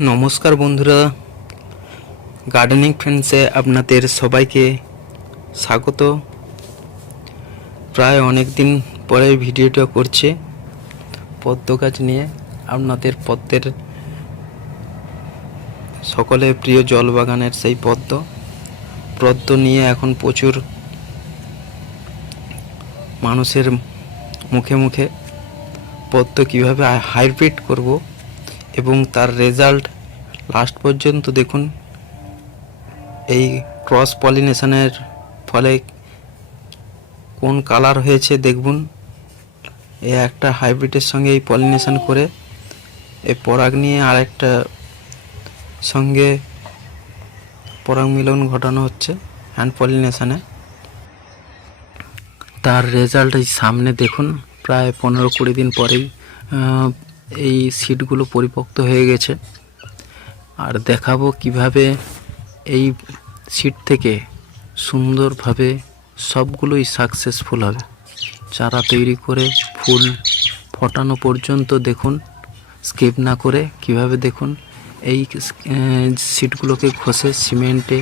নমস্কার বন্ধুরা। গার্ডেনিং ফ্রেন্ডসে আপনাদের সবাইকে স্বাগত। প্রায় অনেক দিন পরে ভিডিওটা করছে। পদ্ম গাছ নিয়ে আপনাদের পদ্মের সকলের প্রিয় জল বাগানের সেই পদ্ম। পদ্ম নিয়ে এখন প্রচুর মানুষের মুখে মুখে পদ্ম কীভাবে হাইব্রিড করব এবং তার রেজাল্ট লাস্ট পর্যন্ত দেখুন। এই ক্রস পলিনেশনের ফলে কোন কালার হয়েছে দেখুন। এ একটা হাইব্রিডের সঙ্গে এই পলিনেশন করে এই পরাগ নিয়ে আরেকটা সঙ্গে পরাগ মিলন ঘটানো হচ্ছে হ্যান্ড পলিনেশনে তার রেজাল্ট এই সামনে দেখুন, প্রায় পনেরো কুড়ি দিন পরেই এই সিটগুলো পরিপক্ত হয়ে গেছে। আর দেখাবো কীভাবে এই সিট থেকে সুন্দরভাবে সবগুলোই সাকসেসফুল হবে। চারা তৈরি করে, ফুল ফটানো পর্যন্ত দেখুন। স্কিপ না করে কীভাবে দেখুন, এই সিটগুলোকে ঘষে সিমেন্টে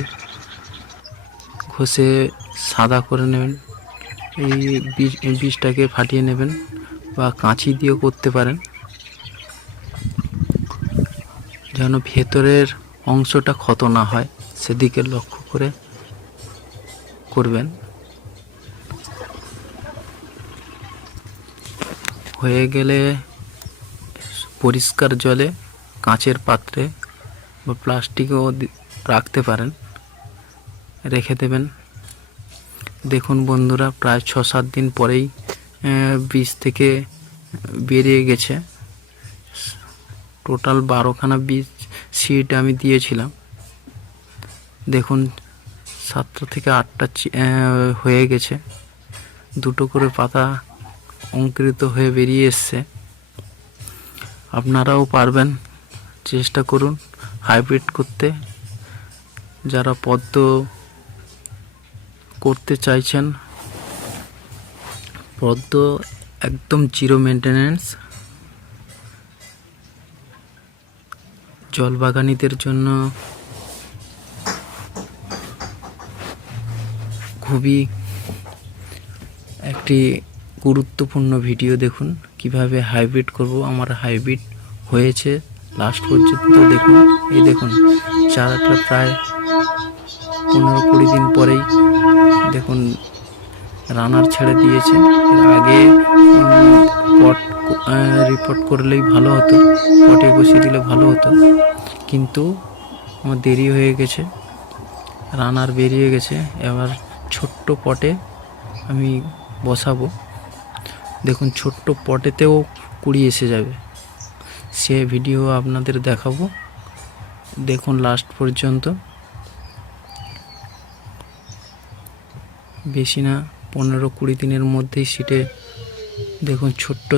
ঘষে সাদা করে নেবেন। এই বীজ বীজটাকে ফাটিয়ে নেবেন বা কাঁচি দিয়েও করতে পারেন। যেন ভেতরের অংশটা ক্ষত না হয়, সেদিকে লক্ষ্য করে করবেন। হয়ে গেলে পরিষ্কার জলে কাঁচের পাত্রে বা প্লাস্টিকেও রাখতে পারেন। রেখে দেবেন। দেখুন বন্ধুরা, প্রায় ছ সাত দিন পরেই বীজ থেকে বেরিয়ে গেছে। টোটাল বারোখানা বীজ সিট আমি দিয়েছিলাম। দেখুন, সাতটা থেকে আটটা হয়ে গেছে। দুটো করে পাতা অঙ্কুরিত হয়ে বেরিয়ে এসছে। আপনারাও পারবেন, চেষ্টা করুন হাইব্রিড করতে। যারা পদ্ম করতে চাইছেন, পদ্ম একদম জিরো মেনটেনেন্স জলবাগানিদের জন্য খুবই একটি গুরুত্বপূর্ণ ভিডিও দেখুন। কীভাবে হাইব্রিড করব? আমার হাইব্রিড হয়েছে। লাস্ট পর্যন্ত দেখুন। এই দেখুন চারাটা প্রায় পনেরো কুড়ি দিন পরেই দেখুন, রানার ছেড়ে দিয়েছে। এর আগে পট রিপোর্ট করলেই ভালো হতো পটে বসিয়ে দিলে ভালো হতো। কিন্তু আমার দেরি হয়ে গেছে, রানার বেরিয়ে গেছে, এবার ছোট্ট পটে আমি বসাবো। দেখুন, ছোট্ট পটেতেও কুড়ি এসে যাবে। সে ভিডিও আপনাদের দেখাবো। দেখুন লাস্ট পর্যন্ত। বেশি না, পনেরো কুড়ি দিনের মধ্যেই সিটে দেখুন, ছোট্ট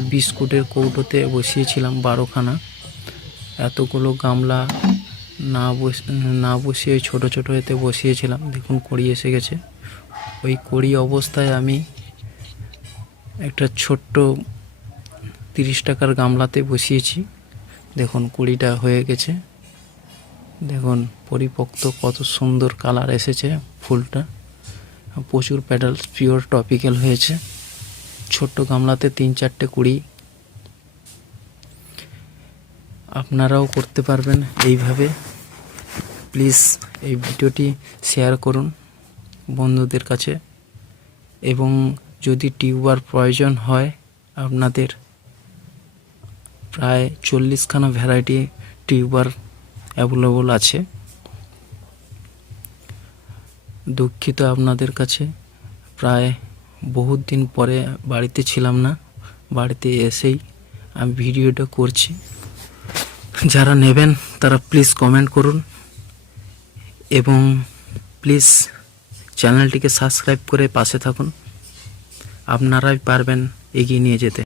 বিস্কুটের কৌটোতে বসিয়েছিলাম বারোখানা। এতগুলো গামলা না বস, না বসিয়ে ছোট ছোট এতে বসিয়েছিলাম। দেখুন কড়ি এসে গেছে। ওই কড়ি অবস্থায় আমি একটা ছোট্ট তিরিশ টাকার গামলাতে বসিয়েছি। দেখুন কুড়িটা হয়ে গেছে। দেখুন পরিপক্ত কত সুন্দর কালার এসেছে ফুলটা। প্রচুর প্যাডালস পিওর টপিক্যাল হয়েছে। ছোট্ট গামলাতে তিন চারটে কুড়ি। আপনারাও করতে পারবেন এইভাবে। প্লিজ এই ভিডিওটি শেয়ার করুন বন্ধুদের কাছে। এবং যদি টিউবার প্রয়োজন হয় আপনাদের, প্রায় চল্লিশখানা ভ্যারাইটি টিউবার অ্যাভেলেবল আছে। দুঃখিত আপনাদের কাছে, প্রায় বহুত দিন পরে বাড়িতে ছিলাম না, বাড়িতে এসেই আমি ভিডিওটা করছি। যারা নেবেন, তারা প্লিজ কমেন্ট করুন এবং প্লিজ চ্যানেলটিকে সাবস্ক্রাইব করে পাশে থাকুন। আপনারাই পারবেন এগিয়ে নিয়ে যেতে।